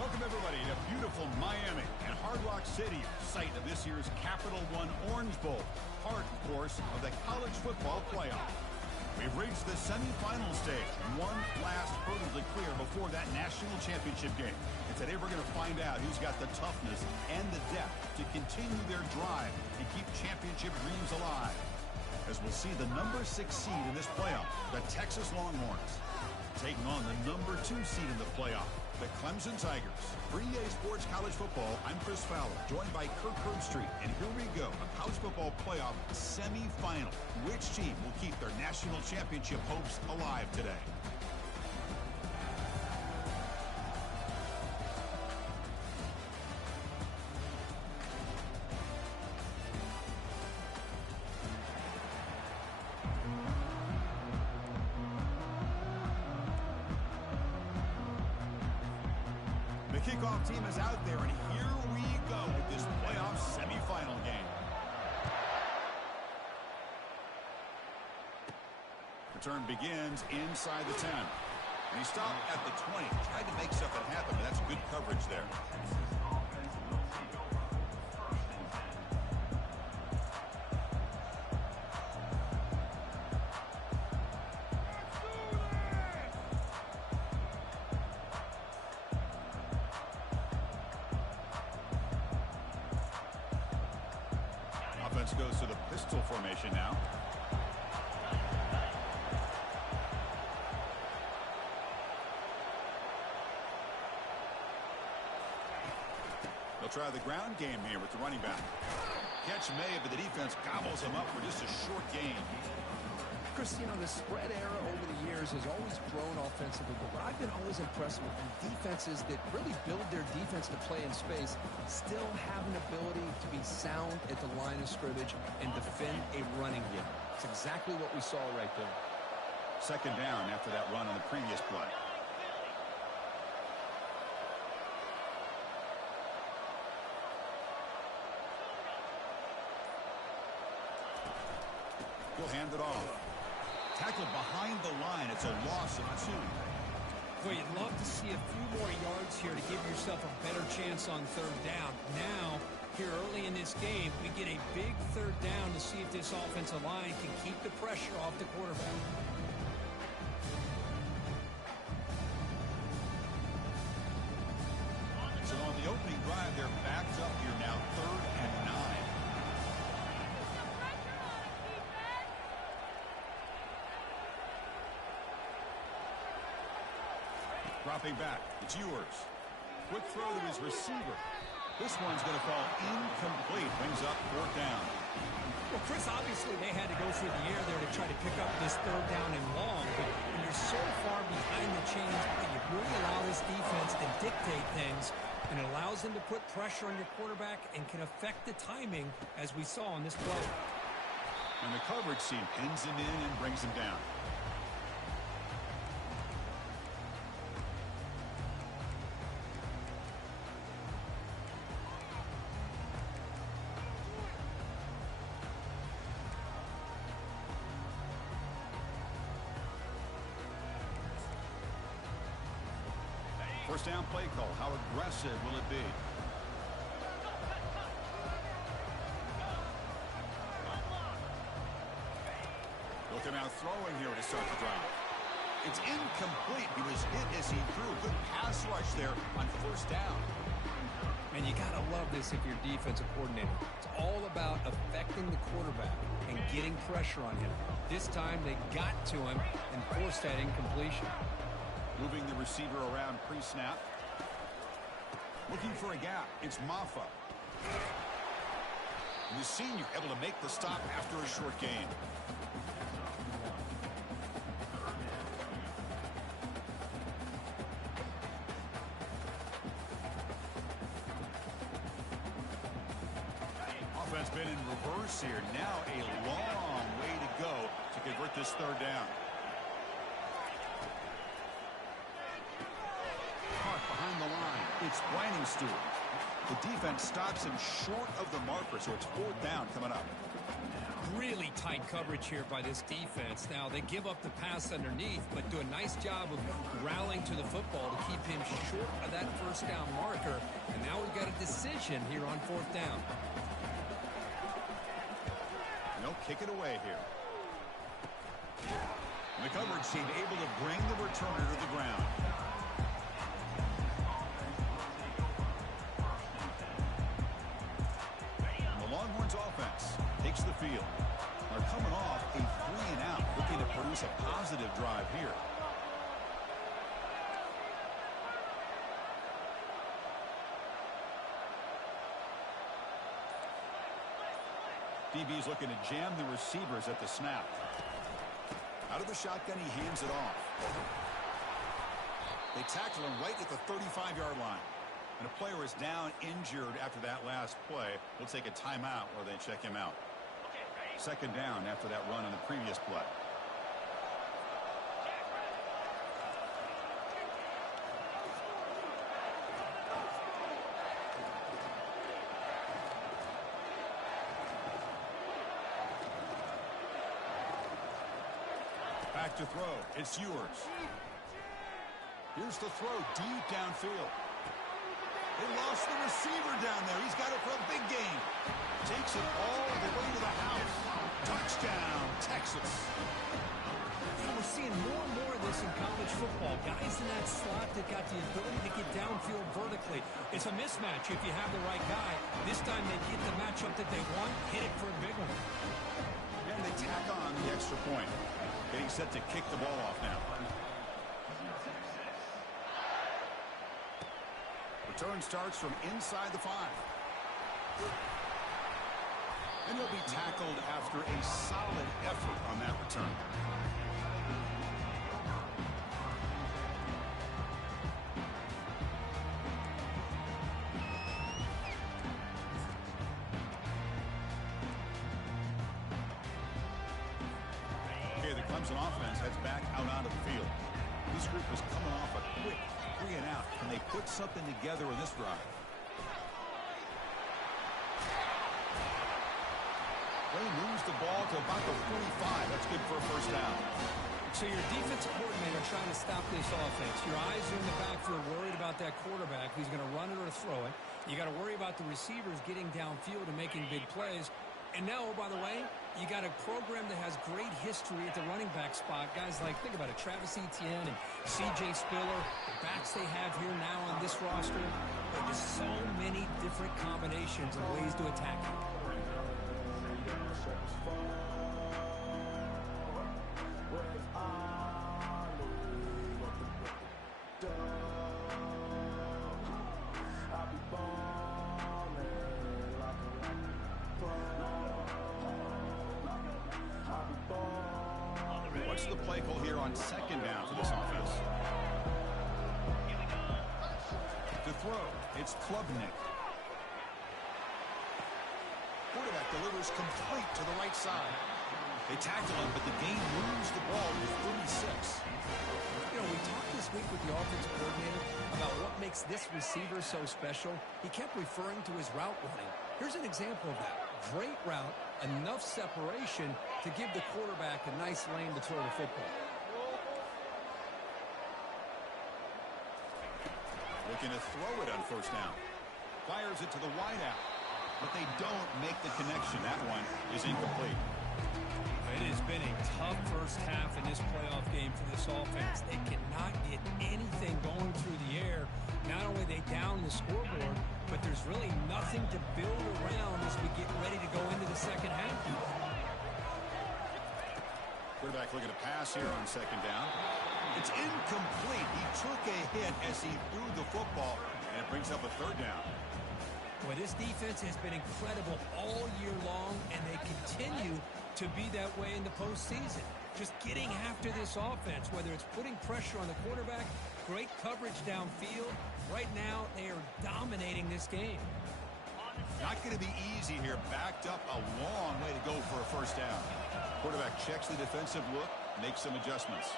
Welcome, everybody, to beautiful Miami and Hard Rock Stadium, site of this year's Capital One Orange Bowl, part, of course, of the college football playoff. We've reached the semifinal stage, one last hurdle to clear before that national championship game. And today we're going to find out who's got the toughness and the depth to continue their drive and keep championship dreams alive. As we'll see the number 6 seed in this playoff, the Texas Longhorns, taking on the number 2 seed in the playoff, the Clemson Tigers. For EA Sports College Football, I'm Chris Fowler, joined by Kirk Herbstreit. And here we go, a college football playoff semifinal. Which team will keep their national championship hopes alive today? The kickoff team is out there, and here we go with this playoff semifinal game. Return begins inside the 10. And he stopped at the 20. Tried to make something happen, but that's good coverage there. Offense goes to the pistol formation now. They'll try the ground game here with the running back. Catch made, but the defense gobbles him up for just a short gain. Chris, you know, the spread era over the years has always grown offensively, but what I've been always impressed with defenses that really build their defense to play in space still have an ability to be sound at the line of scrimmage and defend a running game. It's exactly what we saw right there. Second down after that run on the previous play. He'll hand it off. Tackled behind the line. It's a loss of 2. Well, you'd love to see a few more yards here to give yourself a better chance on third down. Now, here early in this game, we get a big third down to see if this offensive line can keep the pressure off the quarterback. So on the opening drive, they're backed up here now, 3rd and 9. Dropping back, it's Ewers. Quick throw to his receiver. This one's going to fall incomplete. Brings up 4th down. Well, Chris, obviously they had to go through the air there to try to pick up this third down and long. But when you're so far behind the chains, you really allow this defense to dictate things, and it allows them to put pressure on your quarterback and can affect the timing, as we saw on this play. And the coverage team pins him in and brings him down. First down play call. How aggressive will it be? Looking out throwing here to start the drive. It's incomplete. He was hit as he threw. Good pass rush there on 1st down. Man, you got to love this if you're defensive coordinator. It's all about affecting the quarterback and getting pressure on him. This time they got to him and forced that incompletion. Moving the receiver around pre-snap. Looking for a gap. It's Maffa. The senior able to make the stop after a short gain. Offense been in reverse here. Now a long way to go to convert this 3rd down. Behind the line, it's Brandon Stewart. The defense stops him short of the marker, so it's 4th down coming up. Really tight coverage here by this defense. Now, they give up the pass underneath, but do a nice job of rallying to the football to keep him short of that first down marker. And now we've got a decision here on fourth down. And they'll kick it away here. And the coverage team able to bring the returner to the ground. And the Longhorns offense takes the field. They're coming off a 3-and-out, looking to produce a positive drive here. DB's looking to jam the receivers at the snap. Out of the shotgun, he hands it off. They tackle him right at the 35-yard line. And a player is down injured after that last play. We'll take a timeout while they check him out. Second down after that run on the previous play. Back to throw. It's Ewers. Here's the throw deep downfield. They lost the receiver down there. He's got it for a big gain. Takes it all the way to the house. Touchdown, Texas. We're seeing more and more of this in college football. Guys in that slot that got the ability to get downfield vertically. It's a mismatch if you have the right guy. This time they get the matchup that they want, hit it for a big one. And they tack on the extra point. Getting set to kick the ball off now. Return starts from inside the 5. And he'll be tackled after a solid effort on that return. Okay, the Clemson offense heads back out onto the field. This group is coming off a quick 3-and-out. Can they put something together in this drive? They moves the ball to about the 45. That's good for a first down. So your defensive coordinator trying to stop this offense. Your eyes are in the backfield, worried about that quarterback. He's going to run it or throw it. You got to worry about the receivers getting downfield and making big plays. And now, oh, by the way, you got a program that has great history at the running back spot. Guys like, think about it, Travis Etienne and C.J. Spiller, the backs they have here now on this roster. There are just so many different combinations and ways to attack it. What's the play call here on second down for this offense? To throw, it's Klubnik. Quarterback delivers complete to the right side. They tackle him, but the game moves the ball to 36. You know, we talked this week with the offensive coordinator about what makes this receiver so special. He kept referring to his route running. Here's an example of that. Great route, enough separation to give the quarterback a nice lane to throw the football. Looking to throw it on first down. Fires it to the wideout, but they don't make the connection. That one is incomplete. It has been a tough first half in this playoff game for this offense. They cannot get anything going through the air. Not only they down the scoreboard, but there's really nothing to build around as we get ready to go into the second half. Quarterback looking to pass here on second down. It's incomplete. He took a hit as he threw the football, and it brings up a third down. Well, this defense has been incredible all year long, and they continue to be that way in the postseason. Just getting after this offense, whether it's putting pressure on the quarterback, great coverage downfield. Right now, they are dominating this game. Not going to be easy here. Backed up a long way to go for a first down. Quarterback checks the defensive look, makes some adjustments.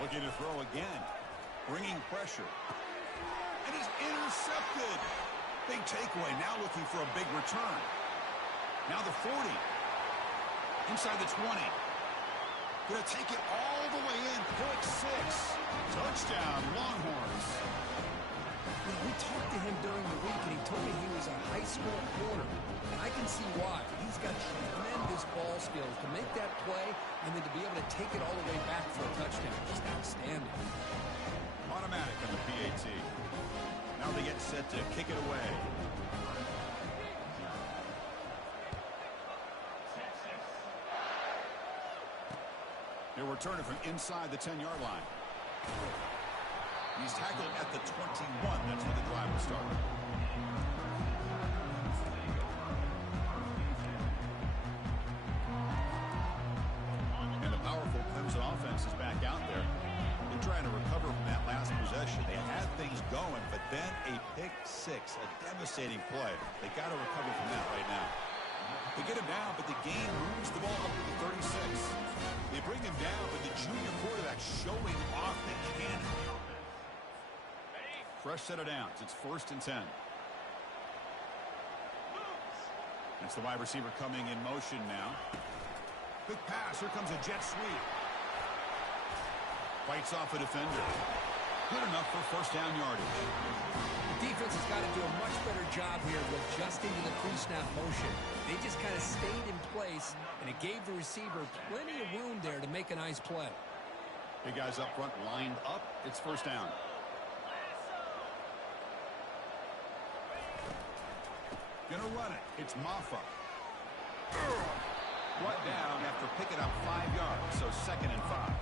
Looking to throw again. Bringing pressure. And he's intercepted. Big takeaway, now looking for a big return. Now the 40. Inside the 20. Going to take it all the way in. Pick 6. Touchdown, Longhorns. We talked to him during the week, and he told me he was a high school corner. And I can see why. He's got tremendous ball skills to make that play and then to be able to take it all the way back for a touchdown. Just outstanding. Automatic on the PAT. Now they get set to kick it away. They'll return it from inside the 10-yard line. He's tackled at the 21. That's where the drive will start. And the powerful Clemson offense is back out there. They're trying to recover from that last possession. They had things going, but then a pick 6, a devastating play. They got to recover from that right now. They get him down, but the game moves the ball up to the 36. They bring him down, but the junior quarterback showing off the cannon. Fresh set of downs. It's 1st and 10. That's the wide receiver coming in motion now. Quick pass. Here comes a jet sweep. Fights off a defender. Good enough for 1st down yardage. The defense has got to do a much better job here of adjusting to the pre-snap motion. They just kind of stayed in place, and it gave the receiver plenty of room there to make a nice play. Big guys up front lined up. It's 1st down. Gonna run it. It's Maffa. Brought down after picking up 5 yards, so 2nd and 5.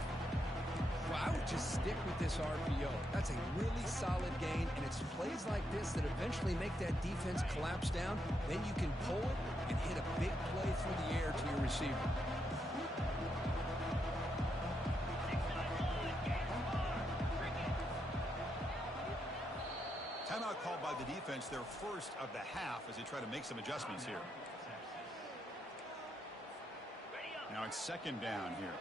Well, I would just stick with this RPO. That's a really solid gain, and it's plays like this that eventually make that defense collapse down. Then you can pull it and hit a big play through the air to your receiver. Timeout called by the defense, their first of the half, as they try to make some adjustments here. Now it's 2nd down here.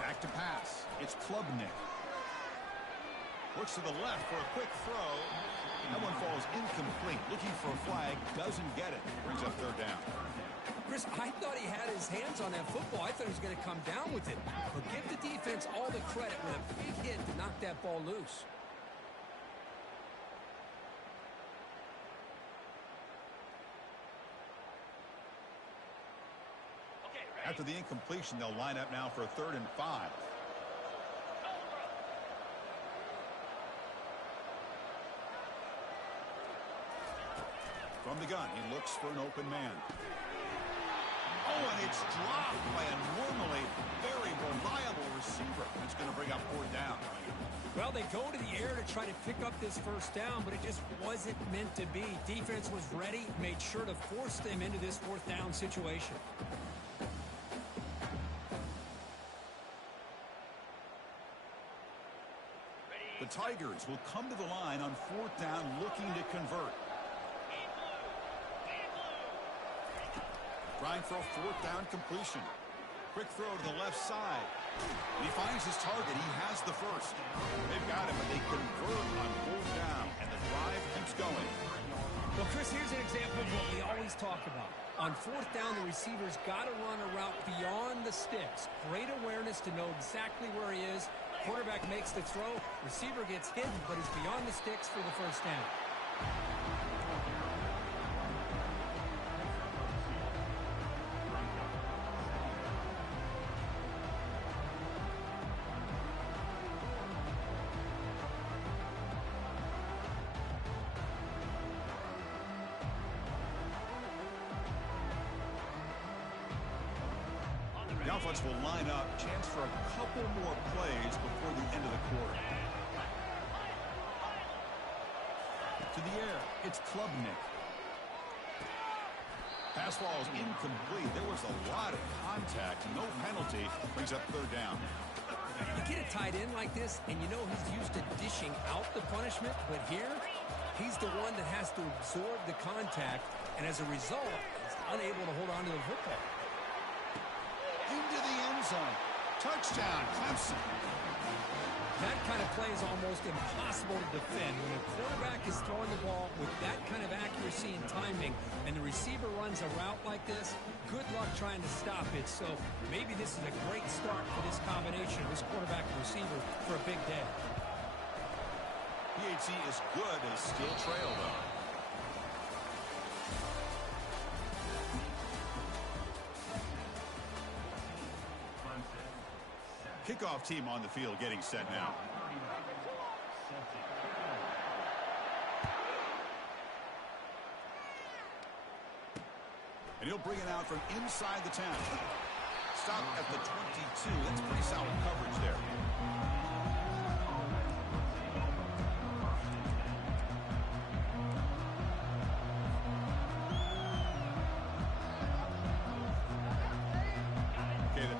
Back to pass. It's Klubnik. Looks to the left for a quick throw. That one falls incomplete. Looking for a flag. Doesn't get it. Brings up 3rd down. Chris, I thought he had his hands on that football. I thought he was going to come down with it. But give the defense all the credit with a big hit to knock that ball loose. After the incompletion, they'll line up now for a 3rd and 5. From the gun, he looks for an open man. Oh, and it's dropped by a normally very reliable receiver. It's going to bring up 4th down. Well, they go to the air to try to pick up this 1st down, but it just wasn't meant to be. Defense was ready, made sure to force them into this 4th down situation. The Tigers will come to the line on 4th down looking to convert. Trying for a 4th down completion. Quick throw to the left side. He finds his target. He has the first. They've got him, but they convert on 4th down, and the drive keeps going. Well, Chris, here's an example of what we always talk about. On 4th down, the receiver's got to run a route beyond the sticks. Great awareness to know exactly where he is. Quarterback makes the throw. Receiver gets hit, but is beyond the sticks for the 1st down. The offense will line up. Chance for a couple more plays before the end of the quarter. To the air. It's Klubnik. Pass ball is incomplete. There was a lot of contact. No penalty. Brings up 3rd down. You get a tight end like this, and you know he's used to dishing out the punishment, but here, he's the one that has to absorb the contact, and as a result, he's unable to hold on to the football. end zone. Touchdown, Clemson. That kind of play is almost impossible to defend. When a quarterback is throwing the ball with that kind of accuracy and timing, and the receiver runs a route like this, good luck trying to stop it. So maybe this is a great start for this combination of this quarterback and receiver for a big day. PAT is good as still trail, though. Kickoff team on the field getting set now. And he'll bring it out from inside the 10. Stop at the 22. That's pretty solid coverage there.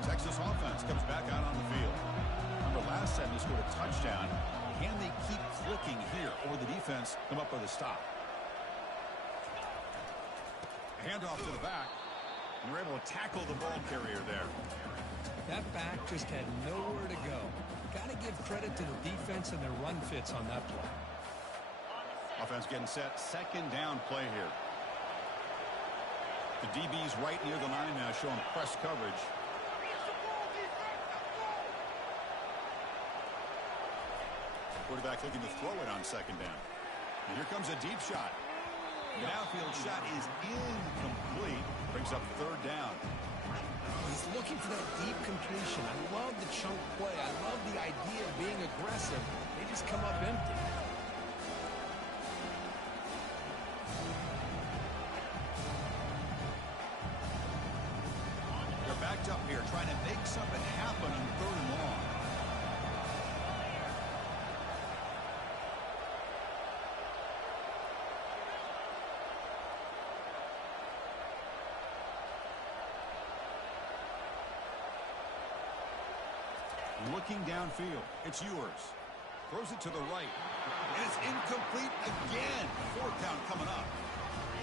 Texas offense comes back out on the field. Remember, last time they scored a touchdown. Can they keep clicking here, or the defense come up with a stop? A handoff to the back, and they're able to tackle the ball carrier there. That back just had nowhere to go. Got to give credit to the defense and their run fits on that play. Offense getting set. Second down play here. The DB's right near the line now, showing press coverage. Quarterback looking to throw it on second down. And here comes a deep shot. The downfield shot is incomplete. Brings up third down. He's looking for that deep completion. I love the chunk play. I love the idea of being aggressive. They just come up empty. They're backed up here trying to make something happen on third and long. Looking downfield. It's Ewers. Throws it to the right. And it's incomplete again. Fourth down coming up.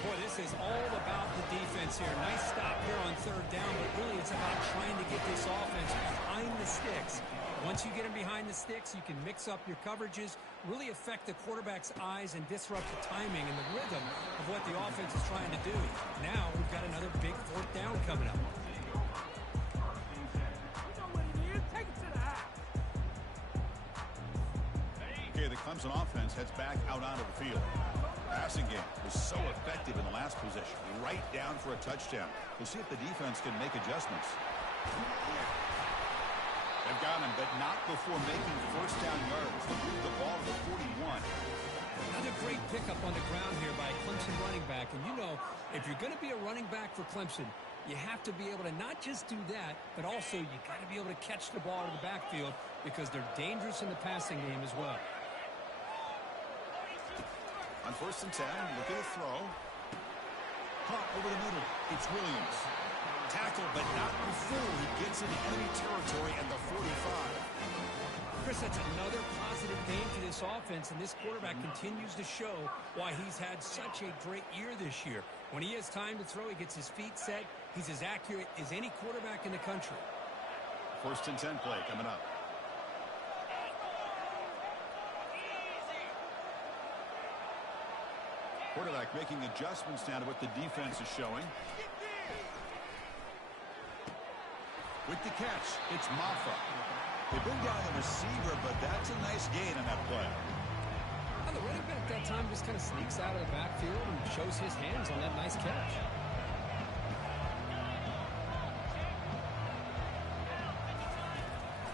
Boy, this is all about the defense here. Nice stop here on third down, but really it's about trying to get this offense behind the sticks. Once you get them behind the sticks, you can mix up your coverages, really affect the quarterback's eyes, and disrupt the timing and the rhythm of what the offense is trying to do. Now we've got another big fourth down coming up. The Clemson offense heads back out onto the field. Passing game was so effective in the last possession. Right down for a touchdown. We'll see if the defense can make adjustments. They've got him, but not before making first down yards. They move the ball to the 41. Another great pickup on the ground here by a Clemson running back. And you know, if you're going to be a running back for Clemson, you have to be able to not just do that, but also you got to be able to catch the ball in the backfield because they're dangerous in the passing game as well. On first and 10, looking to throw. Hop over the middle. It's Williams. Tackle, but not before he gets into enemy territory at the 45. Chris, that's another positive game for this offense, and this quarterback continues to show why he's had such a great year this year. When he has time to throw, he gets his feet set. He's as accurate as any quarterback in the country. First and 10 play coming up. Quarterback making adjustments now to what the defense is showing. With the catch, it's Maffa. They bring down the receiver, but that's a nice gain on that play. Well, the running back that time just kind of sneaks out of the backfield and shows his hands on that nice catch.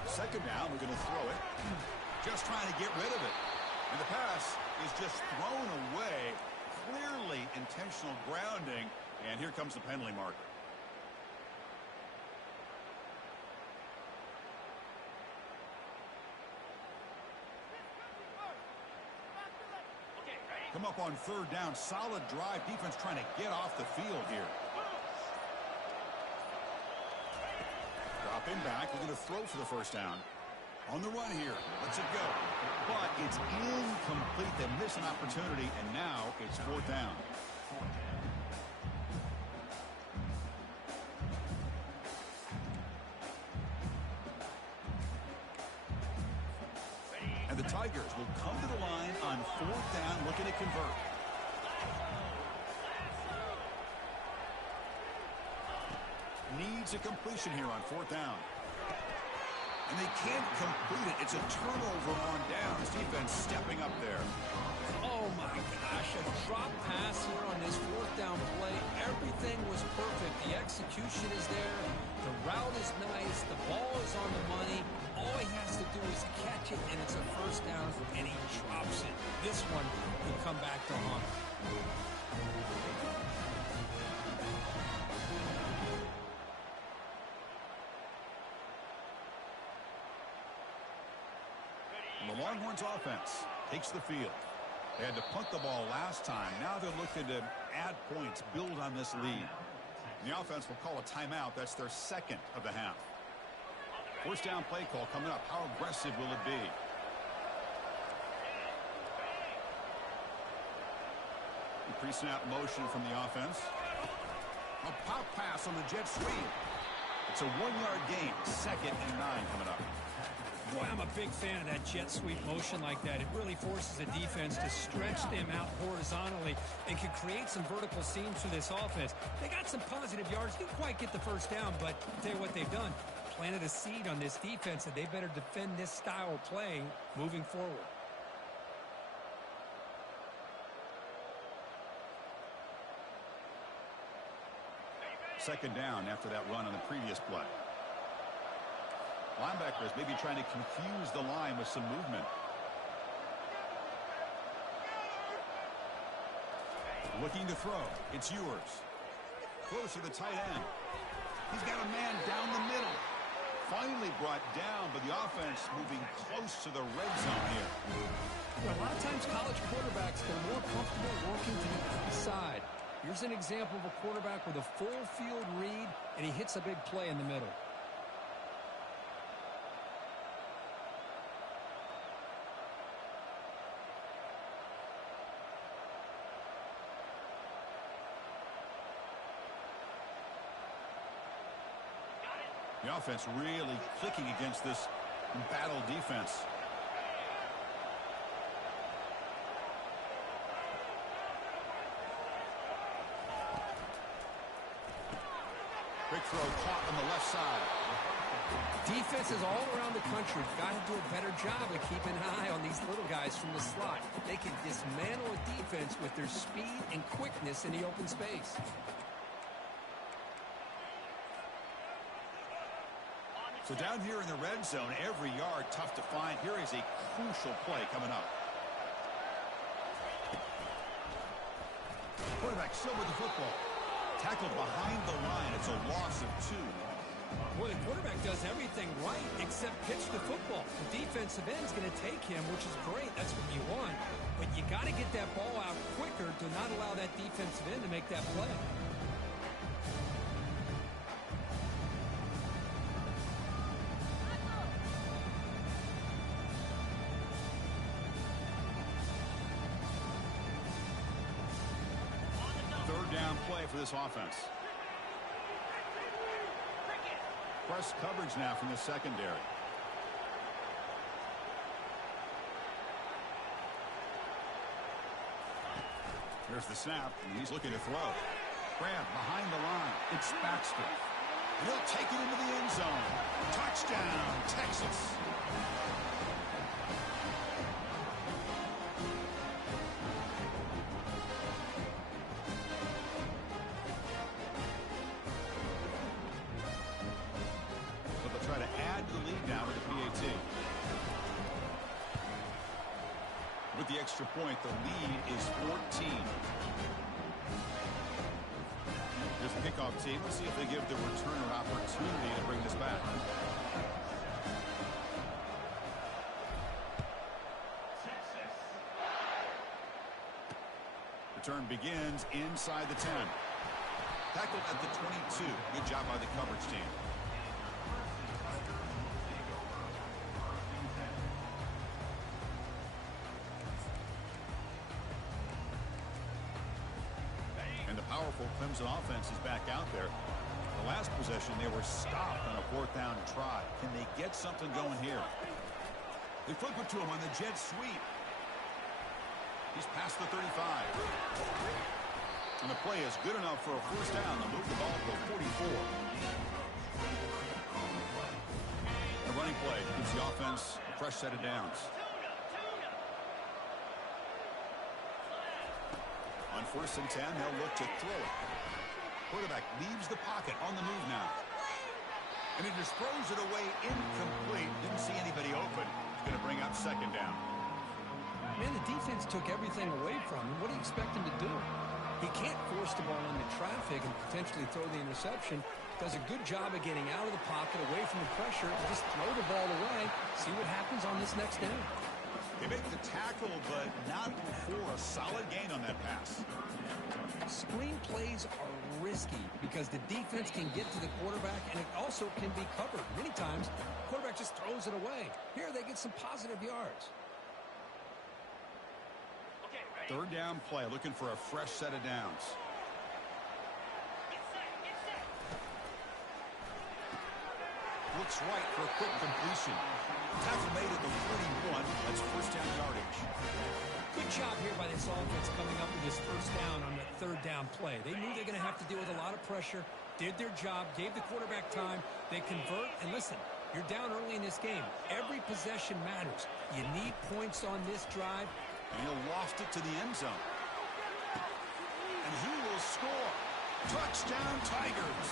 Second down, we're going to throw it. Just trying to get rid of it. And the pass is just thrown away. Clearly intentional grounding, and here comes the penalty marker. Come up on third down, solid drive, defense trying to get off the field here. Dropping back, we're going to throw for the first down. On the run here, lets it go. But it's incomplete. They miss an opportunity, and now it's fourth down. Tigers will come to the line on 4th down, looking to convert. Needs a completion here on 4th down. And they can't complete it. It's a turnover on downs. Defense stepping up there. Oh, my gosh. A drop pass here on this 4th down play. Everything was perfect. The execution is there. The route is nice. The ball is on the money. All he has to do is catch it, and it's a 1st down, and he drops it. This one could come back to haunt. The Longhorns offense takes the field. They had to punt the ball last time. Now they're looking to add points, build on this lead. The offense will call a timeout. That's their 2nd of the half. 1st down play call coming up. How aggressive will it be? The pre-snap motion from the offense. A pop pass on the jet sweep. It's a 1-yard gain. 2nd and 9 coming up. Boy, I'm a big fan of that jet sweep motion like that. It really forces the defense to stretch them out horizontally and can create some vertical seams for this offense. They got some positive yards. Didn't quite get the 1st down, but I'll tell you what they've done. Planted a seed on this defense, and they better defend this style of play moving forward. Second down after that run on the previous play. Linebackers maybe trying to confuse the line with some movement. Looking to throw. It's yours. Close to the tight end. He's got a man down the middle. Finally brought down, but the offense moving close to the red zone here. Well, a lot of times college quarterbacks, they're more comfortable working to the outside. Here's an example of a quarterback with a full field read, and he hits a big play in the middle. The offense really clicking against this battle defense. Big throw caught on the left side. Defenses all around the country got to do a better job of keeping an eye on these little guys from the slot. They can dismantle a defense with their speed and quickness in the open space. So down here in the red zone, every yard tough to find. Here is a crucial play coming up. Quarterback still with the football. Tackled behind the line. It's a loss of 2. Well, the quarterback does everything right except pitch the football. The defensive end is going to take him, which is great. That's what you want. But you got to get that ball out quicker to not allow that defensive end to make that play. For this offense. Press coverage now from the secondary. Here's the snap, and he's looking to throw. Grab behind the line. It's Baxter. And he'll take it into the end zone. Touchdown, Texas. With the extra point, the lead is 14. Here's the kickoff team. Let's see if they give the returner opportunity to bring this back. Return begins inside the 10. Tackled at the 22. Good job by the coverage team. Clemson offense is back out there. The last possession, they were stopped on a 4th down try. Can they get something going here? They flip it to him on the jet sweep. He's past the 35. And the play is good enough for a first down to move the ball to 44. The running play gives the offense a fresh set of downs. On 1st and 10, they'll look to throw it. Quarterback leaves the pocket on the move now. And he just throws it away incomplete. Didn't see anybody open. He's going to bring up 2nd down. Man, the defense took everything away from him. What do you expect him to do? He can't force the ball into traffic and potentially throw the interception. Does a good job of getting out of the pocket, away from the pressure, and just throw the ball away. See what happens on this next down. They make the tackle, but not before a solid gain on that pass. Screen plays are risky because the defense can get to the quarterback, and it also can be covered. Many times, the quarterback just throws it away. Here, they get some positive yards. 3rd down play, looking for a fresh set of downs. Looks right for a quick completion. Tackle made at the 41. That's 1st down yardage. Good job here by this offense coming up with this 1st down on that 3rd down play. They knew they're going to have to deal with a lot of pressure, did their job, gave the quarterback time. They convert, and listen, you're down early in this game. Every possession matters. You need points on this drive. And he lost it to the end zone. And he will score. Touchdown, Tigers.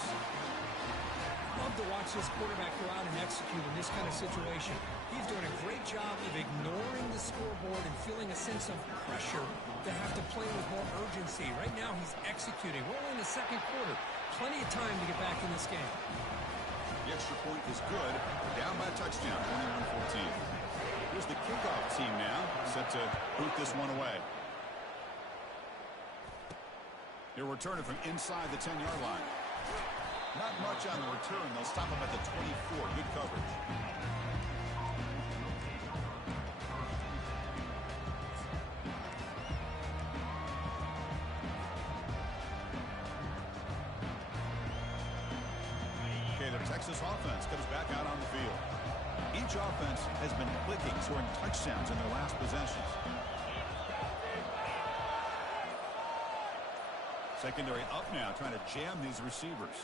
Love to watch this quarterback go out and execute in this kind of situation. He's doing a great job of ignoring the scoreboard and feeling a sense of pressure to have to play with more urgency. Right now, he's executing. We're only in the 2nd quarter. Plenty of time to get back in this game. The extra point is good. Down by a touchdown, 21-14. Here's the kickoff team now, set to boot this one away. He'll return it from inside the 10-yard line. Not much on the return. They'll stop him at the 24. Good coverage. Okay, the Texas offense comes back out on the field. Each offense has been clicking, scoring touchdowns in their last possessions. Secondary up now, trying to jam these receivers.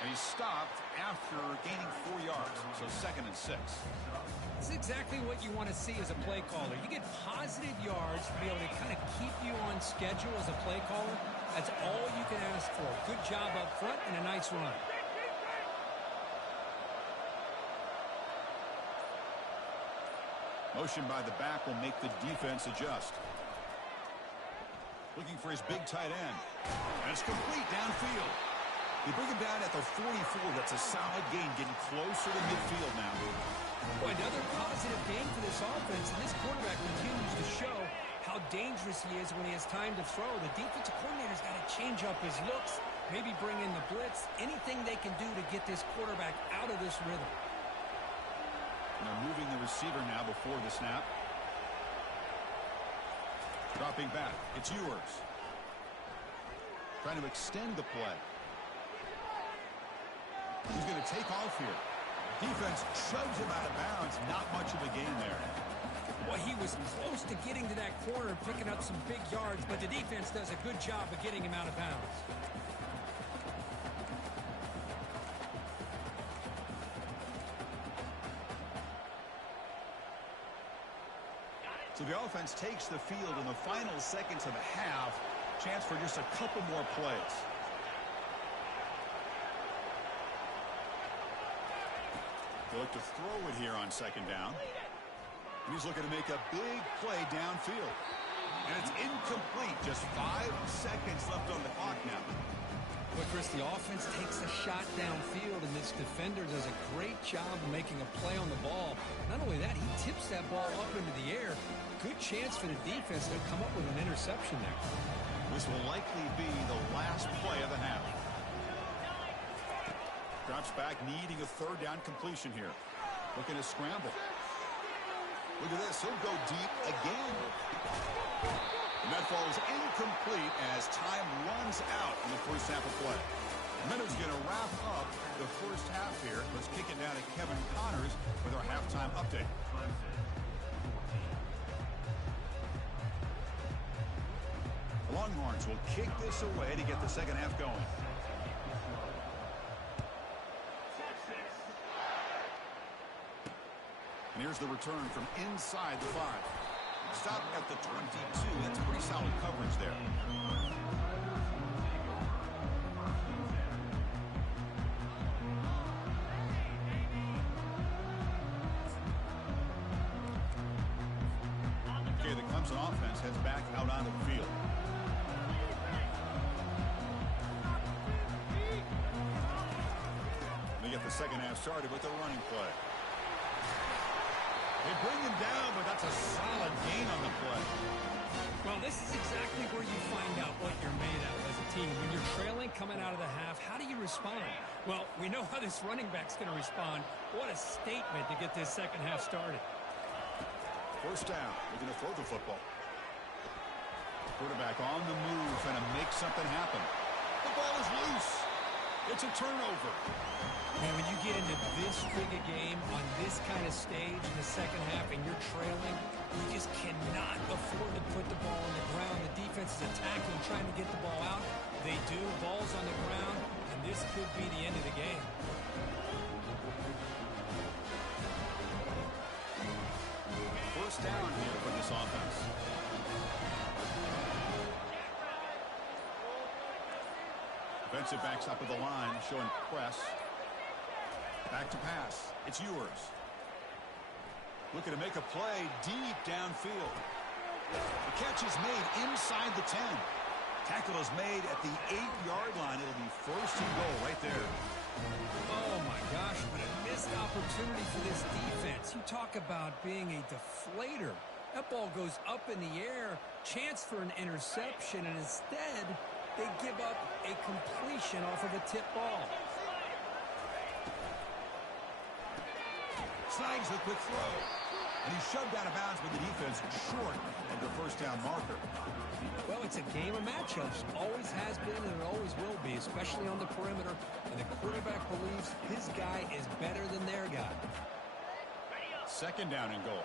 And he's stopped after gaining 4 yards, so 2nd and 6. This is exactly what you want to see as a play caller. You get positive yards to be able to kind of keep you on schedule as a play caller. That's all you can ask for. Good job up front and a nice run. Motion by the back will make the defense adjust. Looking for his big tight end. And it's complete downfield. They bring him down at the 44. That's a solid gain, getting closer to midfield now. Boy, another positive gain for this offense, and this quarterback continues to show how dangerous he is when he has time to throw. The defensive coordinator's got to change up his looks, maybe bring in the blitz, anything they can do to get this quarterback out of this rhythm. And they're moving the receiver now before the snap. Dropping back. It's Ewers. Trying to extend the play. He's going to take off here. Defense shoves him out of bounds. Not much of a gain there. Well, he was close to getting to that corner and picking up some big yards, but the defense does a good job of getting him out of bounds. So the offense takes the field in the final seconds of the half. Chance for just a couple more plays. They look to throw it here on 2nd down. And he's looking to make a big play downfield. And it's incomplete. Just 5 seconds left on the clock now. But, Chris, the offense takes a shot downfield, and this defender does a great job of making a play on the ball. Not only that, he tips that ball up into the air. Good chance for the defense to come up with an interception there. This will likely be the last play of the half. Drops back, needing a 3rd down completion here. Looking to scramble. Look at this. He'll go deep again. And that falls incomplete as time runs out in the first half of play. Minutes going to wrap up the first half here. Let's kick it down to Kevin Connors with our halftime update. The Longhorns will kick this away to get the second half going. And here's the return from inside the 5. Stop at the 22. That's pretty solid coverage there. Okay, the Clemson offense heads back out onto the field. They get the second half started with a running play. They bring him down, but that's a solid gain on the play. Well, this is exactly where you find out what you're made of as a team. When you're trailing coming out of the half, how do you respond? Well, we know how this running back's going to respond. What a statement to get this second half started. First down. They're going to throw the football. Quarterback on the move, trying to make something happen. The ball is loose. It's a turnover. Man, when you get into this big a game on this kind of stage in the second half and you're trailing, you just cannot afford to put the ball on the ground. The defense is attacking, trying to get the ball out. They do. Ball's on the ground, and this could be the end of the game. First down here for this offense. Defensive backs up at the line, showing press. Back to pass. It's yours. Looking to make a play deep downfield. The catch is made inside the 10. Tackle is made at the 8-yard line. It'll be first and goal right there. Oh, my gosh, what a missed opportunity for this defense. You talk about being a deflator. That ball goes up in the air, chance for an interception, and instead they give up a completion off of a tip ball. Snags the quick throw. And he's shoved out of bounds with the defense short of the first down marker. Well, it's a game of matchups. Always has been and it always will be, especially on the perimeter. And the quarterback believes his guy is better than their guy. Second down and goal.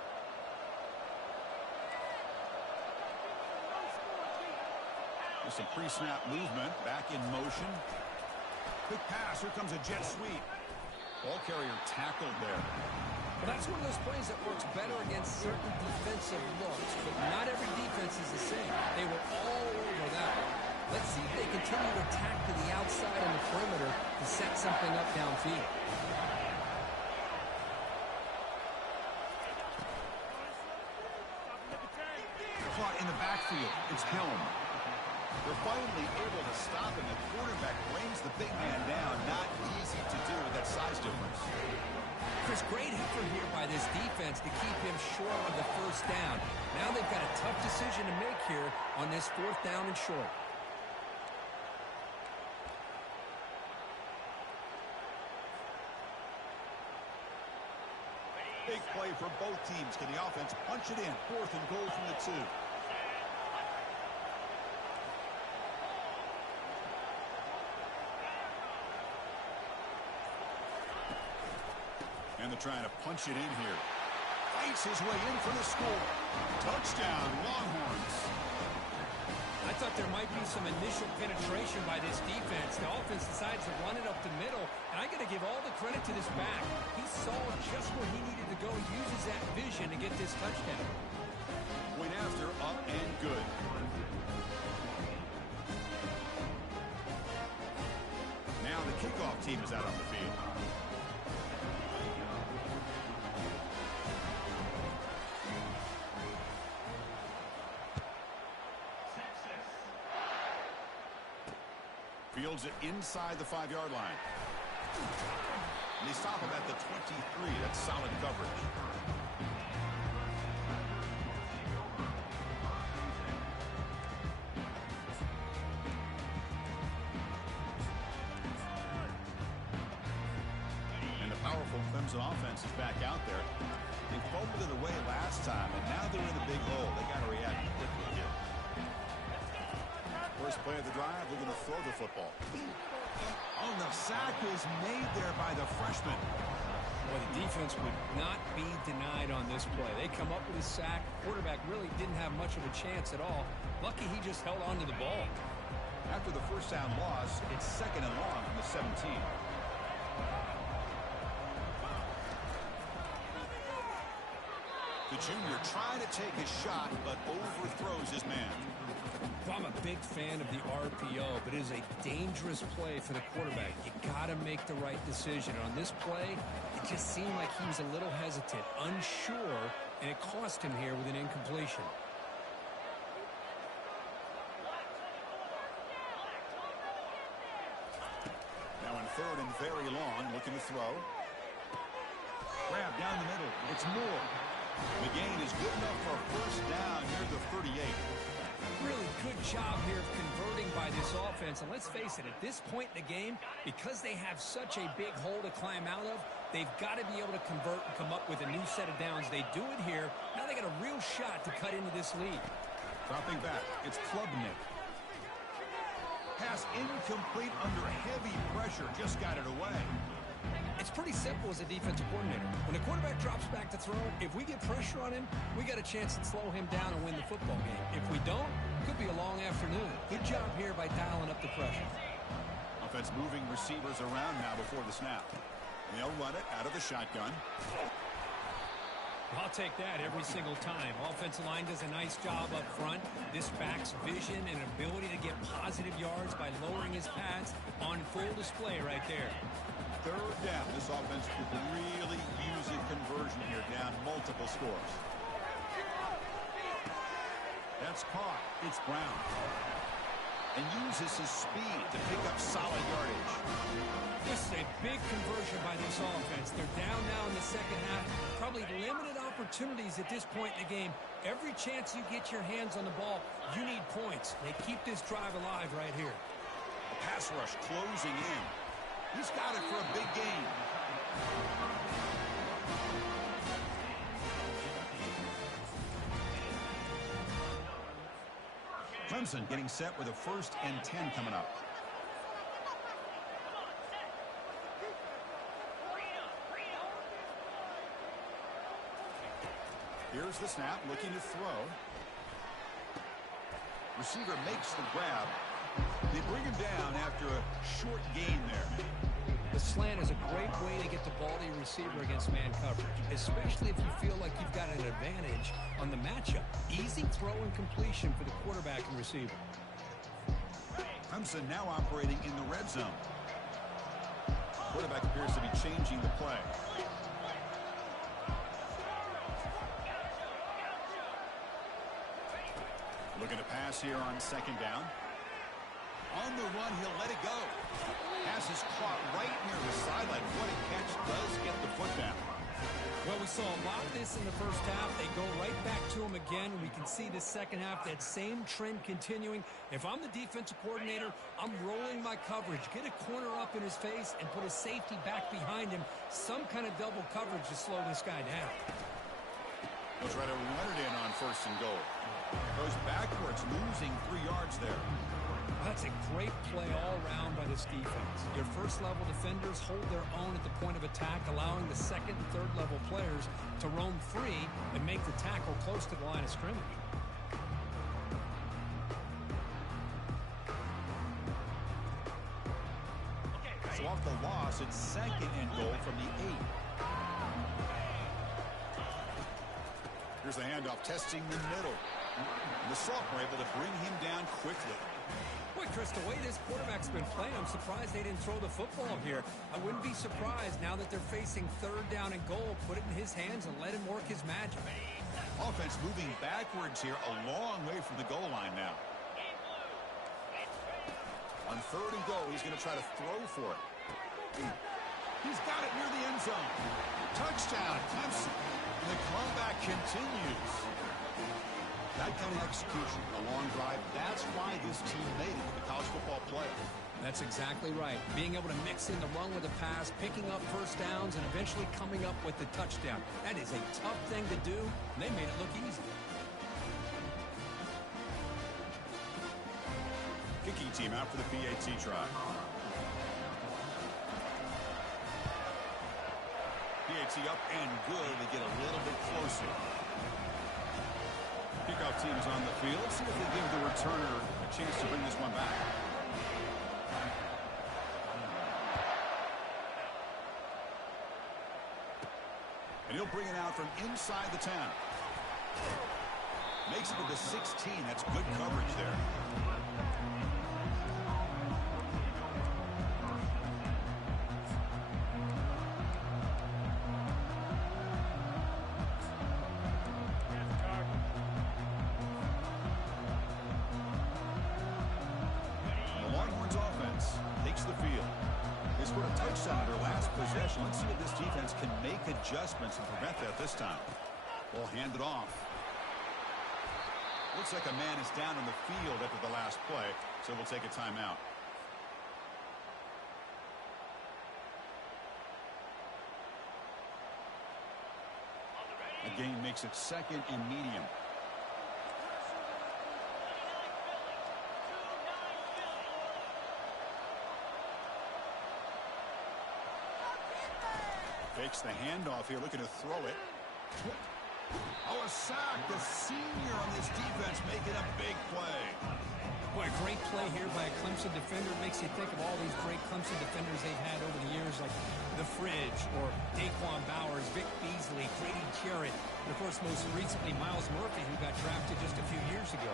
There's some pre-snap movement. Back in motion. Quick pass. Here comes a jet sweep. Ball carrier tackled there. Well, that's one of those plays that works better against certain defensive looks, but not every defense is the same. They were all over that one. Let's see if they continue to attack to the outside on the perimeter to set something up downfield. Caught in the backfield. It's Helm. They're finally able to stop him. The quarterback brings the big man down. Not easy to do with that size difference. Chris, great effort here by this defense to keep him short of the first down. Now they've got a tough decision to make here on this fourth down and short. Big play for both teams. Can the offense punch it in? Fourth and goal from the 2. And they're trying to punch it in here. Fights his way in for the score. Touchdown, Longhorns. I thought there might be some initial penetration by this defense. The offense decides to run it up the middle, and I got to give all the credit to this back. He saw just where he needed to go, uses that vision to get this touchdown. Went after, up and good. Now the kickoff team is out on the field. Fields it inside the 5-yard line. And they stop him at the 23. That's solid coverage. And the powerful Clemson offense is back out there. They fumbled it away last time, and now they're in a big hole. They got to react quickly here. First play of the drive, looking to throw the football. Oh, the sack is made there by the freshman. Well, the defense would not be denied on this play. They come up with a sack. Quarterback really didn't have much of a chance at all. Lucky he just held on to the ball. After the first down loss, it's 2nd and long from the 17. The junior trying to take his shot, but overthrows his man. Well, I'm a big fan of the RPO, but it is a dangerous play for the quarterback. You got to make the right decision. On this play, it just seemed like he was a little hesitant, unsure, and it cost him here with an incompletion. Now in 3rd and very long, looking to throw. Grab down the middle. It's Moore. The gain is good enough for a first down near the 38. Really good job here of converting by this offense. And let's face it, at this point in the game, because they have such a big hole to climb out of, they've got to be able to convert and come up with a new set of downs. They do it here. Now they got a real shot to cut into this lead. Dropping back, it's Klubnik. Pass incomplete under heavy pressure. Just got it away. It's pretty simple as a defensive coordinator. When the quarterback drops back to throw, if we get pressure on him, we got a chance to slow him down and win the football game. If we don't, it could be a long afternoon. Good job here by dialing up the pressure. Offense moving receivers around now before the snap. And they'll run it out of the shotgun. I'll take that every single time. Offensive line does a nice job up front. This back's vision and ability to get positive yards by lowering his pads on full display right there. 3rd down. This offense could really use a conversion here, down multiple scores. That's caught. It's Brown. And uses his speed to pick up solid yardage. This is a big conversion by this offense. They're down now in the second half. Probably limited opportunities at this point in the game. Every chance you get your hands on the ball, you need points. They keep this drive alive right here. The pass rush closing in. He's got it for a big gain. Clemson getting set with a 1st and 10 coming up. Here's the snap, looking to throw. Receiver makes the grab. They bring him down after a short gain there. The slant is a great way to get the ball to your receiver against man coverage, especially if you feel like you've got an advantage on the matchup. Easy throw and completion for the quarterback and receiver. Clemson now operating in the red zone. Quarterback appears to be changing the play. Looking to pass here on 2nd down. On the run, he'll let it go. Pass is caught right near the sideline. What a catch. Does get the foot down. Well, we saw a lot of this in the first half. They go right back to him again. We can see the second half, that same trend continuing. If I'm the defensive coordinator, I'm rolling my coverage. Get a corner up in his face and put a safety back behind him. Some kind of double coverage to slow this guy down. We'll try to run it in on 1st and goal. Goes backwards, losing 3 yards there. That's a great play all around by this defense. Your first-level defenders hold their own at the point of attack, allowing the 2nd and 3rd-level players to roam free and make the tackle close to the line of scrimmage. So off the loss, it's 2nd and goal from the 8. Here's the handoff, testing the middle. And the sophomore able to bring him down quickly. Boy, Chris, the way this quarterback's been playing, I'm surprised they didn't throw the football here. I wouldn't be surprised now that they're facing 3rd down and goal. Put it in his hands and let him work his magic. Offense moving backwards here, a long way from the goal line now. On 3rd and goal, he's going to try to throw for it. He's got it near the end zone. Touchdown, Clemson. And the comeback continues. That kind of execution, a long drive, that's why this team made it to the college football playoff. That's exactly right. Being able to mix in the run with a pass, picking up first downs, and eventually coming up with the touchdown. That is a tough thing to do, and they made it look easy. kicking team out for the PAT try. PAT up and good to get a little bit closer. Kickoff team is on the field. See if they give the returner a chance to bring this one back. And he'll bring it out from inside the 10. Makes it to the 16. That's good coverage there. The Longhorns offense takes the field. They scored a touchdown on their last possession. Let's see if this defense can make adjustments and prevent that this time. Ball handed off. Looks like a man is down on the field after the last play, so we'll take a timeout. The game makes it second and medium. Fakes the handoff here, looking to throw it. Oh, a sack. The senior on this defense making a big play. Boy, a great play here by a Clemson defender. Makes you think of all these great Clemson defenders they've had over the years, like The Fridge or Daquan Bowers, Vic Beasley, Grady Jarrett, and, of course, most recently, Myles Murphy, who got drafted just a few years ago.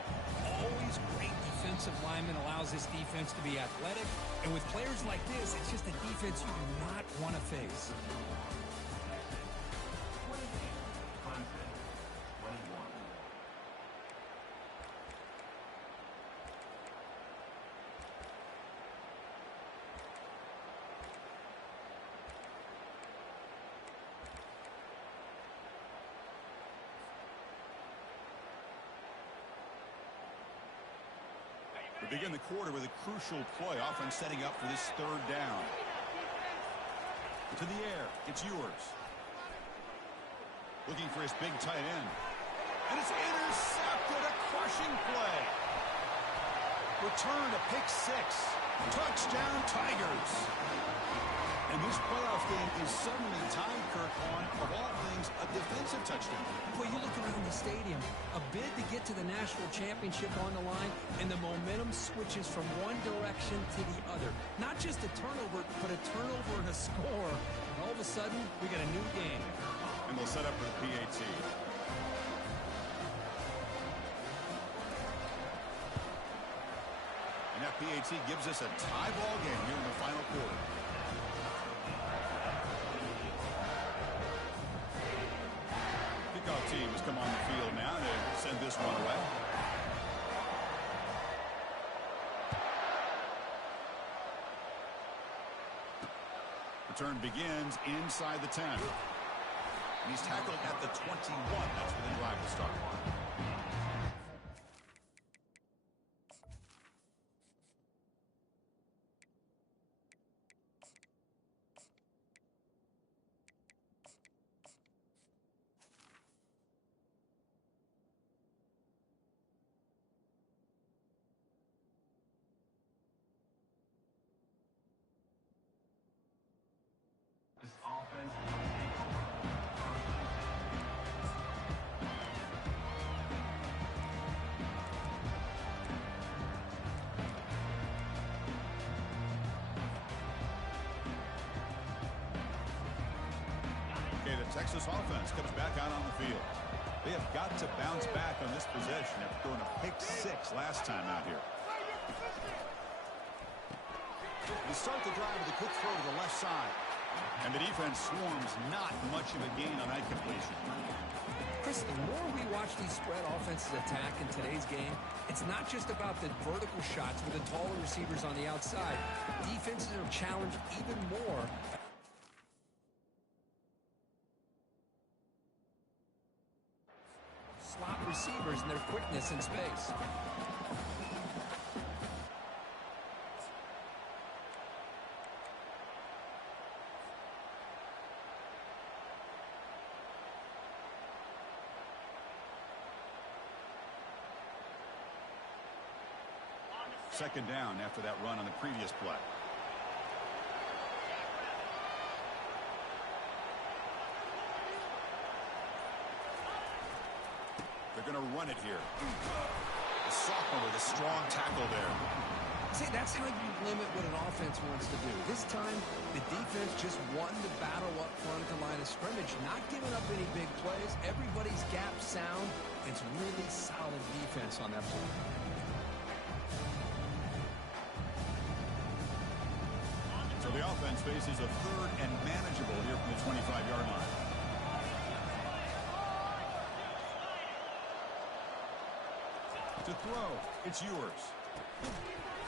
Always great defensive lineman, allows this defense to be athletic. And with players like this, it's just a defense you do not want to face. We begin the quarter with a crucial play, offense setting up for this third down. To the air, it's yours. Looking for his big tight end. And it's intercepted, a crushing play. Return to pick six. Touchdown, Tigers. And this playoff game is suddenly tied, Kirk, on, of all things, a defensive touchdown. Boy, you look around the stadium, a bid to get to the national championship on the line, and the momentum switches from one direction to the other. Not just a turnover, but a turnover and a score. And all of a sudden, we got a new game. And they'll set up for the PAT. And that PAT gives us a tie ball game here in the final quarter. Kickoff team has come on the field now to send this one away. Return begins inside the 10. And he's tackled at the 21. That's where the drive will start. Texas offense comes back out on the field. They have got to bounce back on this possession after throwing a pick six last time out here. They start the drive with a quick throw to the left side. And the defense swarms, not much of a gain on that completion. Chris, the more we watch these spread offenses attack in today's game, it's not just about the vertical shots with the taller receivers on the outside. Defenses are challenged even more. Slot receivers and their quickness in space. second down after that run on the previous play. They're going to run it here. The sophomore with a strong tackle there. See, that's how you limit what an offense wants to do. This time, the defense just won the battle up front at the line of scrimmage, not giving up any big plays. Everybody's gap sound. It's really solid defense on that play. So the offense faces a third and manageable here from the 25-yard line. To throw, it's yours.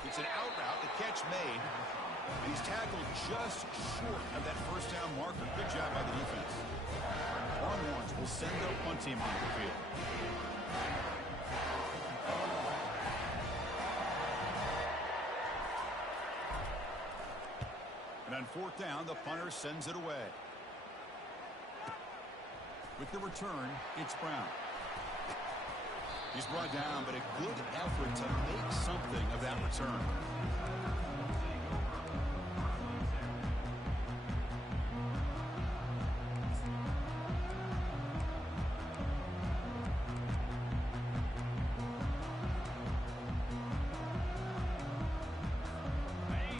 It's an out route, the catch made. And he's tackled just short of that first down marker. Good job by the defense. Longhorns will send their punt team onto the field. And on fourth down, the punter sends it away. With the return, it's Brown. He's brought down, but a good effort to make something of that return.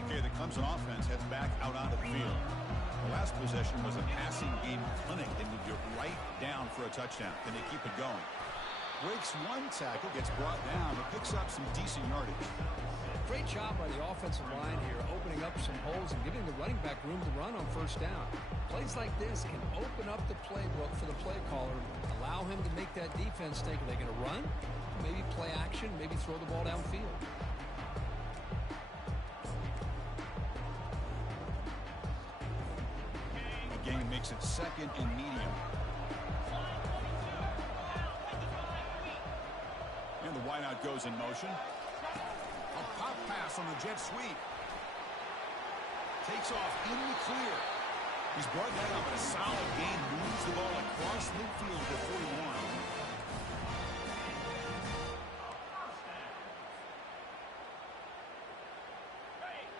Okay, the Clemson offense heads back out onto the field. The last possession was a passing game clinic. They moved it right down for a touchdown. Can they keep it going? Breaks one tackle, gets brought down, but picks up some decent yardage. Great job by the offensive line here, opening up some holes and giving the running back room to run on first down. Plays like this can open up the playbook for the play caller, allow him to make that defense think, are they going to run? Maybe play action, maybe throw the ball downfield. The game makes it second and medium. And the wideout goes in motion. A pop pass on the jet sweep. Takes off in the clear. He's brought down, but a solid gain moves the ball across midfield to 41.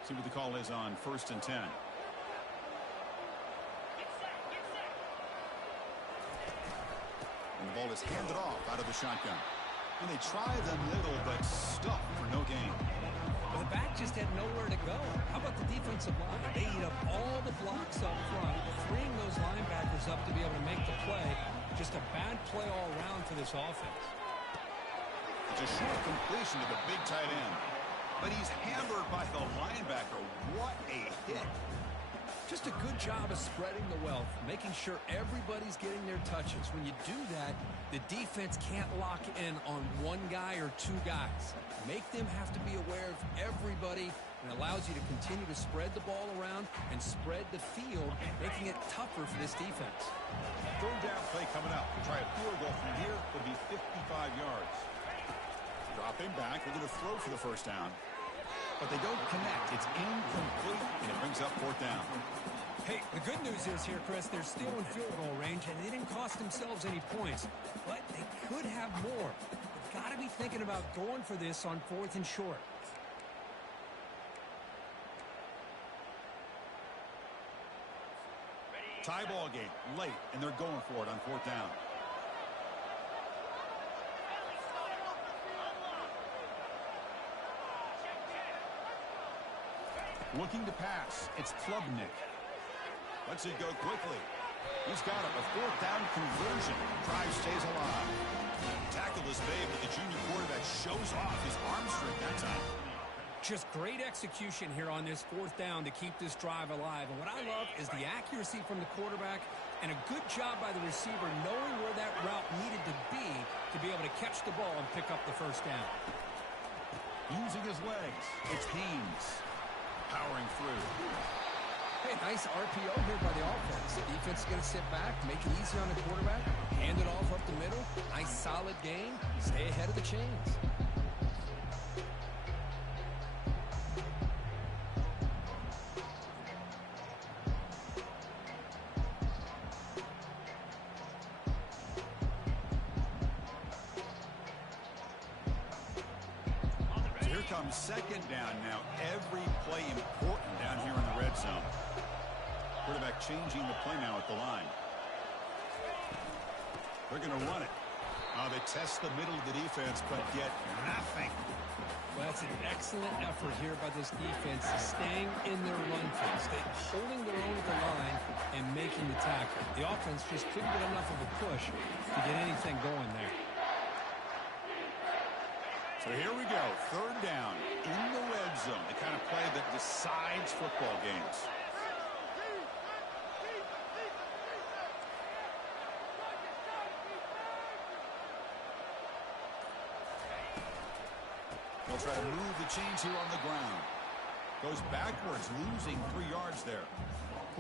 See what the call is on 1st and 10. And the ball is handed off out of the shotgun. And they try the middle, but stuck for no gain. Well, the back just had nowhere to go. How about the defensive line? They eat up all the blocks up front, freeing those linebackers up to be able to make the play. Just a bad play all around for this offense. It's a short completion to the big tight end. But he's hammered by the linebacker. What a hit. Just a good job of spreading the wealth, making sure everybody's getting their touches. When you do that, the defense can't lock in on one guy or two guys. Make them have to be aware of everybody, and allows you to continue to spread the ball around and spread the field, making it tougher for this defense. Third down play coming up. Try a field goal from here. Would be 55 yards. Dropping back. They're going to throw for the first down. But they don't connect. It's incomplete, and it brings up fourth down. Hey, the good news is here, Chris, they're still in field goal range, and they didn't cost themselves any points. But they could have more. They've got to be thinking about going for this on 4th and short. Tie ball game late, and they're going for it on 4th down. Looking to pass. It's Klubnik. Lets it go quickly. He's got it. A 4th down conversion. Drive stays alive. Tackle is made, but the junior quarterback shows off his arm strength that time. Just great execution here on this 4th down to keep this drive alive. And what I love is the accuracy from the quarterback and a good job by the receiver knowing where that route needed to be able to catch the ball and pick up the first down. Using his legs. It's Haynes. Powering through. Hey, nice RPO here by the offense. The defense is going to sit back, make it easy on the quarterback, hand it off up the middle. Nice solid gain. Stay ahead of the chains. comes second down now. Every play important down here in the red zone. Quarterback changing the play now at the line. They're going to run it. They test the middle of the defense, but get nothing. Well, that's an excellent effort here by this defense, staying in their run phase, holding their own at the line and making the tackle. The offense just couldn't get enough of a push to get anything going there. So here we go, third down in the red zone, the kind of play that decides football games. They'll try to move the chains here on the ground. Goes backwards, losing 3 yards there.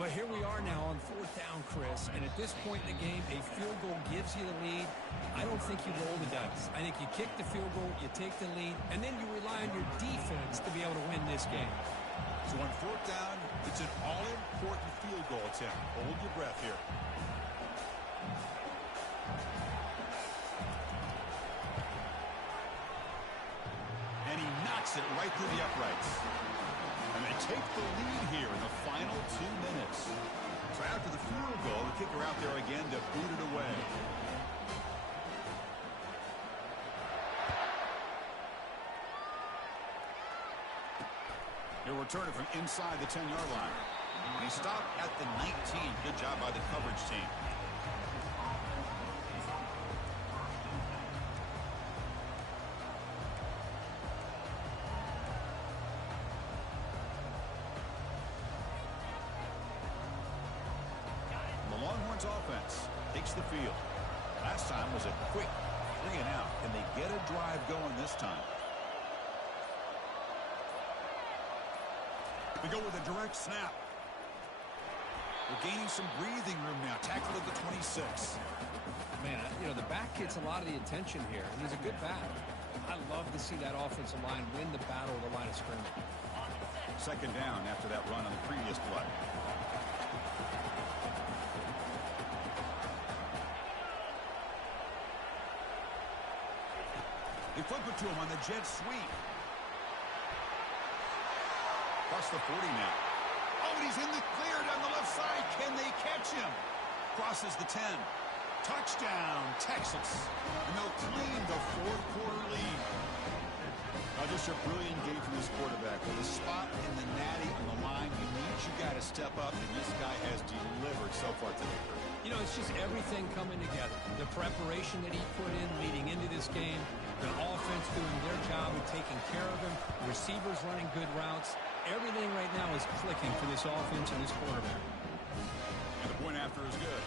Well, here we are now on fourth down, Chris, and at this point in the game, a field goal gives you the lead. I don't think you roll the dice. I think you kick the field goal, you take the lead, and then you rely on your defense to be able to win this game. So on fourth down, it's an all-important field goal attempt. Hold your breath here. And he knocks it right through the uprights. And they take the lead here in the final 2 minutes. So after the field goal, the kicker out there again to boot it away. He'll return it from inside the 10-yard line. And he stopped at the 19. Good job by the coverage team. The Longhorns offense takes the field. Last time was a quick 3 and out. Can they get a drive going this time? We go with a direct snap. We're gaining some breathing room now. Tackle at the 26. Man, the back gets a lot of the attention here. He's a good back. I love to see that offensive line win the battle of the line of scrimmage. Second down after that run on the previous play. They flip it to him on the jet sweep. Across the 40 now. Oh, and he's in the clear down the left side. Can they catch him? Crosses the 10. Touchdown, Texas. And they'll claim the fourth quarter lead. Now, just a brilliant game from this quarterback. With a spot in the natty on the line, you need your guy to step up, and this guy has delivered so far today. It's just everything coming together. The preparation that he put in leading into this game, the offense doing their job of taking care of him, receivers running good routes. Everything right now is clicking for this offense and this quarterback. And the point after is good.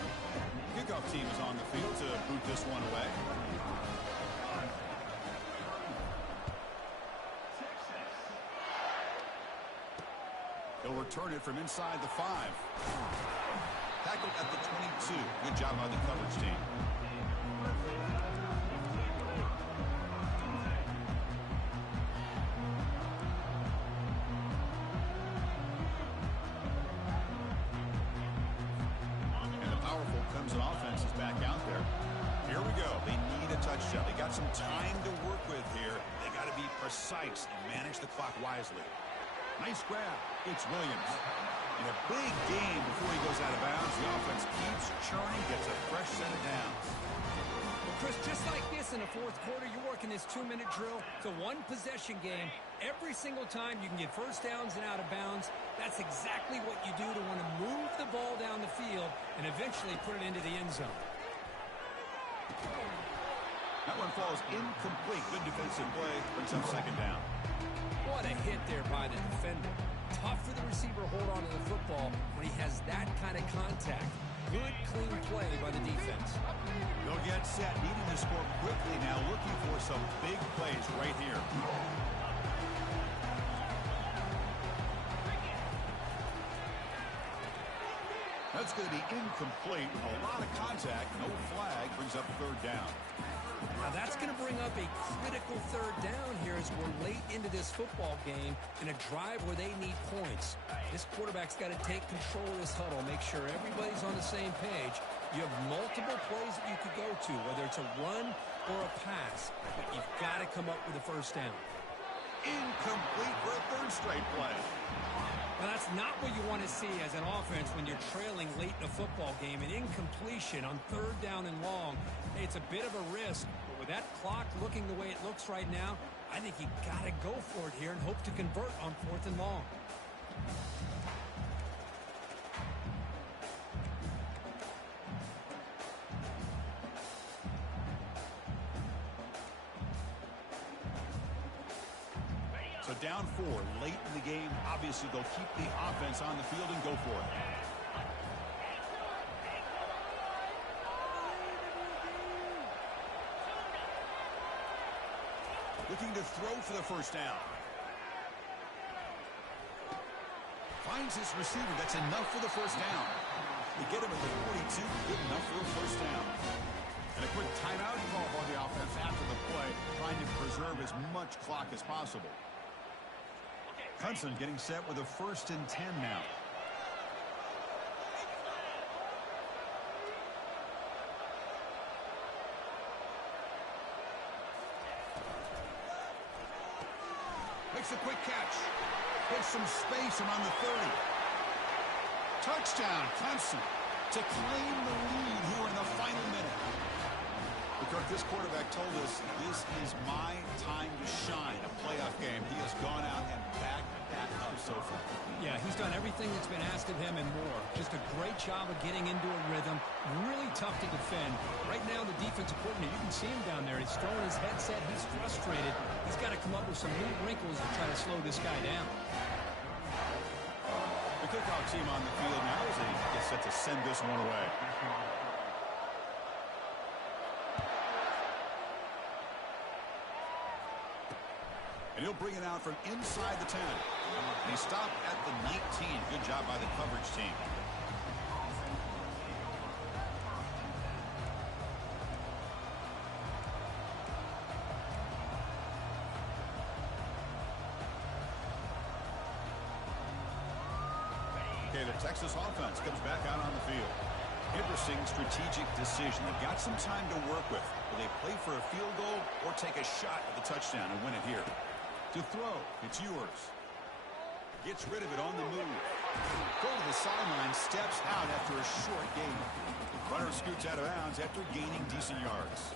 Kickoff team is on the field to boot this one away. They'll return it from inside the 5. Tackled at the 22. Good job by the coverage team. And the powerful Clemson offense is back out there. Here we go. They need a touchdown. They got some time to work with here. They got to be precise and manage the clock wisely. Nice grab. It's Williams. In a big game before he goes out of bounds, the offense keeps churning, gets a fresh set of downs. Well, Chris, just like this in the fourth quarter, you're working this 2-minute drill. It's a one-possession game. Every single time you can get first downs and out of bounds. That's exactly what you do to want to move the ball down the field and eventually put it into the end zone. That one falls incomplete. Good defensive play. Brings up second down. What a hit there by the defender. Tough for the receiver to hold on to the football when he has that kind of contact. Good, clean play by the defense. They'll get set, needing to score quickly now, looking for some big plays right here. That's going to be incomplete. A lot of contact, no flag, brings up third down. Now that's going to bring up a critical third down here as we're late into this football game in a drive where they need points. This quarterback's got to take control of this huddle, make sure everybody's on the same page. You have multiple plays that you could go to, whether it's a run or a pass, but you've got to come up with a first down. incomplete for a third straight play. Well, that's not what you want to see as an offense when you're trailing late in a football game. An incompletion on third down and long. It's a bit of a risk, but with that clock looking the way it looks right now, I think you got to go for it here and hope to convert on fourth and long. So down 4 late in the game. Obviously, they'll keep the offense on the field and go for it. Looking to throw for the first down. Finds his receiver. That's enough for the first down. They get him at the 42. Good enough for a first down. And a quick timeout call by the offense after the play, trying to preserve as much clock as possible. Hudson getting set with a 1st and 10 now. Makes a quick catch. Puts some space around the 30. Touchdown, Clemson, to claim the lead here in the final minute. Kirk, this quarterback told us this is my time to shine. A playoff game. He has gone out and backed that up so far. Yeah, he's done everything that's been asked of him and more. Just a great job of getting into a rhythm. Really tough to defend. Right now, the defensive coordinator, you can see him down there. He's throwing his headset. He's frustrated. He's got to come up with some new wrinkles to try to slow this guy down. The kickoff team on the field now as they get set to send this one away. And he'll bring it out from inside the 10. And he stopped at the 19. Good job by the coverage team. Okay, the Texas offense comes back out on the field. Interesting strategic decision. They've got some time to work with. Will they play for a field goal or take a shot at the touchdown and win it here? To throw, it's yours. Gets rid of it on the move. Go to the sideline, steps out after a short gain. Runner scoots out of bounds after gaining decent yards.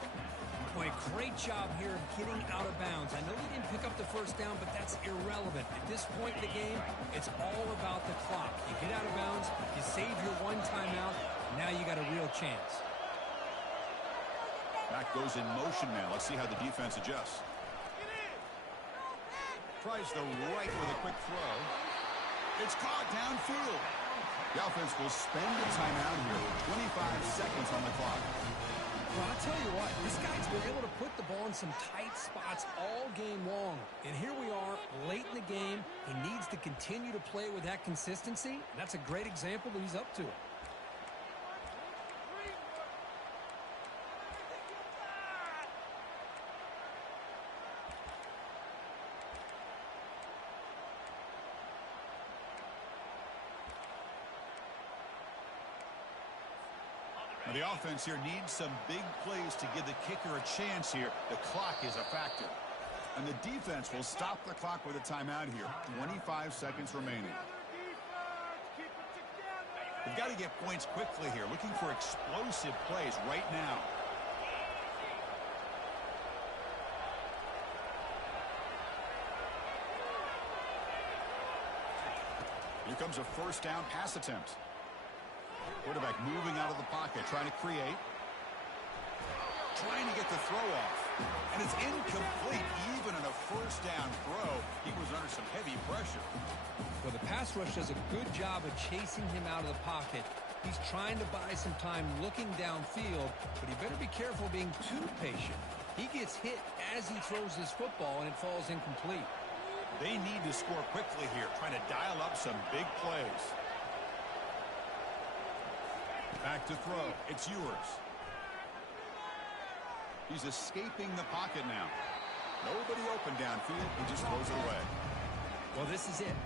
Boy, great job here of getting out of bounds. I know they didn't pick up the first down, but that's irrelevant. At this point in the game, it's all about the clock. You get out of bounds, you save your one timeout, now you got a real chance. Back goes in motion now. Let's see how the defense adjusts. Tries the right with a quick throw. It's caught downfield. The offense will spend a timeout here with 25 seconds on the clock. Well, I'll tell you what, this guy's been able to put the ball in some tight spots all game long. And here we are, late in the game. He needs to continue to play with that consistency. And that's a great example that he's up to it. The offense here needs some big plays to give the kicker a chance here. The clock is a factor. And the defense will stop the clock with a timeout here. 25 seconds remaining. They've got to get points quickly here. Looking for explosive plays right now. Here comes a first down pass attempt. Quarterback moving out of the pocket, trying to create. Trying to get the throw off. And it's incomplete. Even in a first down throw, he was under some heavy pressure. Well, the pass rush does a good job of chasing him out of the pocket. He's trying to buy some time looking downfield, but he better be careful being too patient. He gets hit as he throws his football, and it falls incomplete. They need to score quickly here, trying to dial up some big plays. Back to throw. It's yours. He's escaping the pocket now. Nobody open downfield. He just throws it away. Well, this is it.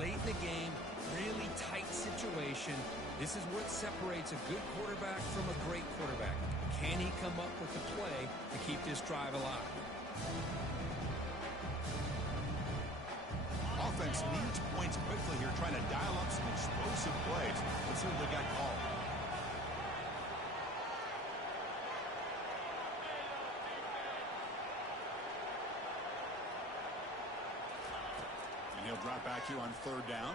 Late in the game, really tight situation. This is what separates a good quarterback from a great quarterback. Can he come up with the play to keep this drive alive? offense needs points quickly here, trying to dial up some explosive plays. Let's see what they got called. And he'll drop back here on third down.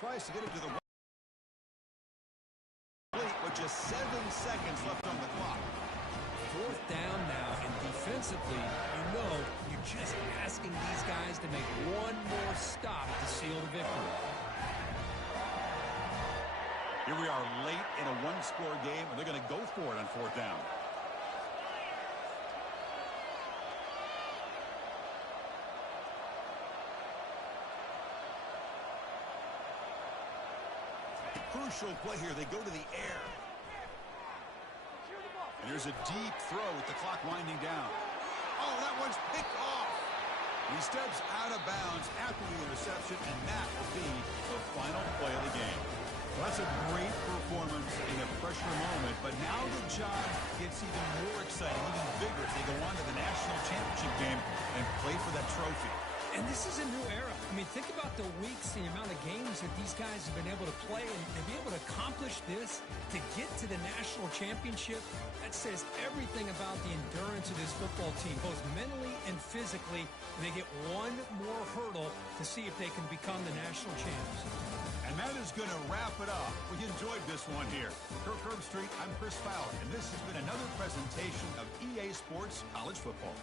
Tries to get it to the right with just 7 seconds left on the clock. Fourth down now, and defensively, you're just asking these guys to make one more stop to seal the victory. Here we are late in a one-score game, and they're going to go for it on fourth down. Crucial play here. They go to the air. And here's a deep throw with the clock winding down. Oh, that one's picked off. He steps out of bounds after the interception, and that will be the final play of the game. Well, that's a great performance in a pressure moment, but now the job gets even more exciting, even bigger as they go on to the national championship game and play for that trophy. And this is a new era. I mean, think about the weeks, the amount of games that these guys have been able to play, and to be able to accomplish this, to get to the national championship, that says everything about the endurance of this football team, both mentally and physically. And they get one more hurdle to see if they can become the national champs. And that is going to wrap it up. We enjoyed this one here. For Kirk Herbstreit, I'm Chris Fowler, and this has been another presentation of EA Sports College Football.